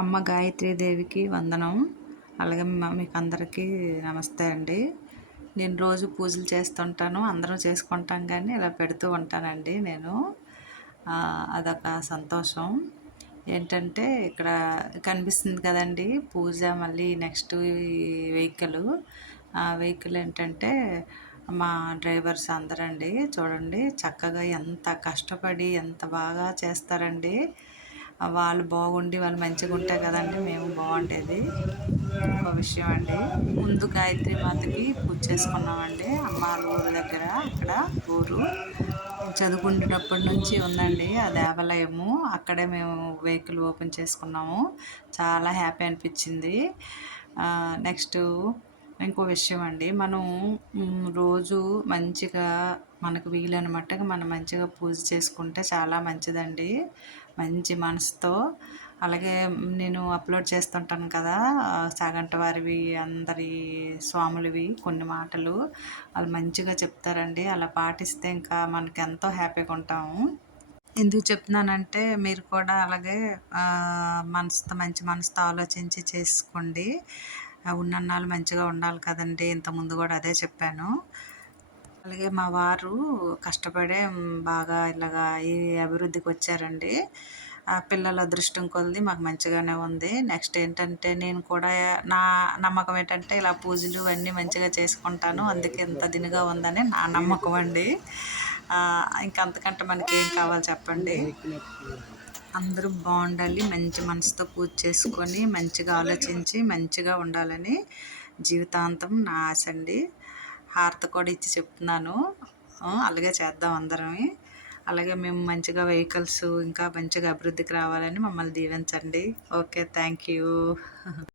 అమ్మ గాయత్రీదేవికి వందనం. అలాగే మీకు అందరికీ నమస్తే అండి. నేను రోజు పూజలు చేస్తుంటాను అందరం చేసుకుంటాం కానీ ఇలా పెడుతూ ఉంటానండి నేను. అదొక సంతోషం. ఏంటంటే ఇక్కడ కనిపిస్తుంది కదండి పూజ మళ్ళీ నెక్స్ట్ వెహికల్. ఆ వెహికల్ ఏంటంటే మా డ్రైవర్స్ అందరండి. చూడండి చక్కగా ఎంత కష్టపడి ఎంత బాగా చేస్తారండి. వాళ్ళు బాగుండి వాళ్ళు మంచిగా ఉంటే కదండి మేము బాగుండేది. ఒక విషయం అండి ముందు గాయత్రి మాతకి పూజ చేసుకున్నామండి. అమ్మ ఊరు దగ్గర అక్కడ ఊరు. చదువుకునేటప్పటి నుంచి ఉందండి ఆ దేవాలయము. అక్కడే మేము వెహికల్ ఓపెన్ చేసుకున్నాము. చాలా హ్యాపీ అనిపించింది. నెక్స్ట్ ఇంకో విషయం అండి మనం రోజు మంచిగా మనకు వీలైన మట్టుగా మనం మంచిగా పూజ చేసుకుంటే చాలా మంచిదండి. మంచి మనసుతో. అలాగే నేను అప్లోడ్ చేస్తుంటాను కదా సాగంట వారివి అందరి స్వాములవి కొన్ని మాటలు. వాళ్ళు మంచిగా చెప్తారండి. అలా పాటిస్తే ఇంకా మనకి ఎంతో హ్యాపీగా ఉంటాము. ఎందుకు చెప్తున్నానంటే మీరు కూడా అలాగే మనసుతో మంచి మనసుతో ఆలోచించి చేసుకోండి. ఉన్నన్నాళ్ళు మంచిగా ఉండాలి కదండి. ఇంతకుముందు కూడా అదే చెప్పాను. అలాగే మా వారు కష్టపడే బాగా ఇలాగా ఈ అభివృద్ధికి వచ్చారండి. ఆ పిల్లల అదృష్టం కొలిది మాకు మంచిగానే ఉంది. నెక్స్ట్ ఏంటంటే నేను కూడా నా నమ్మకం ఏంటంటే ఇలా పూజలు అన్నీ మంచిగా చేసుకుంటాను. అందుకే ఇంత దినిగా ఉందని నా నమ్మకం అండి. ఇంకంతకంటే మనకి ఏం కావాలి చెప్పండి? అందరూ బాగుండాలి మంచి మనసుతో పూజ చేసుకొని మంచిగా ఆలోచించి మంచిగా ఉండాలని జీవితాంతం నా ఆశ అండి. హారత కూడా ఇచ్చి చెప్తున్నాను. అలాగే చేద్దాం అందరమే. అలాగే మేము మంచిగా వెహికల్స్ ఇంకా మంచిగా అభివృద్ధికి రావాలని మమ్మల్ని దీవించండి. Okay thank you